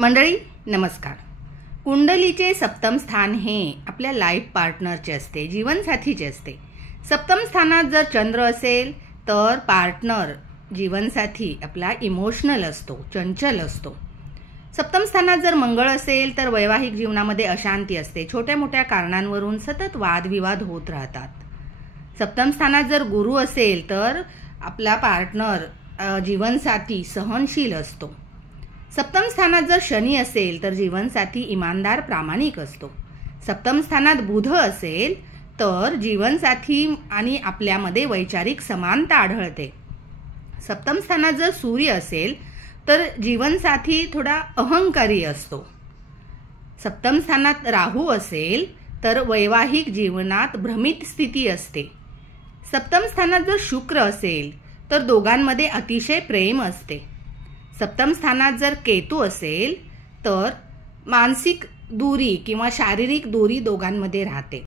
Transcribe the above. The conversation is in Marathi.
मंडळी नमस्कार। कुंडलीचे सप्तम स्थान हे आपल्या लाईफ पार्टनरचे असते, जीवनसाथीचे असते। सप्तम स्थानात जर चंद्र असेल तर पार्टनर जीवनसाथी आपला इमोशनल असतो, चंचल असतो। सप्तम स्थानात जर मंगळ असेल तर वैवाहिक जीवनामध्ये अशांती असते, छोट्या मोठ्या कारणांवरून सतत वादविवाद होत राहतात। सप्तम स्थानात जर गुरु असेल तर आपला पार्टनर जीवनसाथी सहनशील असतो। सप्तम स्थानात जर शनी असेल तर जीवनसाथी इमानदार प्रामाणिक असतो। सप्तम स्थानात बुध असेल तर जीवनसाथी आणि आपल्यामध्ये वैचारिक समानता आढळते। सप्तम स्थानात जर सूर्य असेल तर जीवनसाथी थोडा अहंकारी असतो। सप्तम स्थानात राहू असेल तर वैवाहिक जीवनात भ्रमित स्थिती असते। सप्तम स्थानात जर शुक्र असेल तर दोघांमध्ये अतिशय प्रेम असते। सप्तम स्थानात जर केतू असेल तर मानसिक दूरी किंवा शारीरिक दूरी दोघांमध्ये राहते।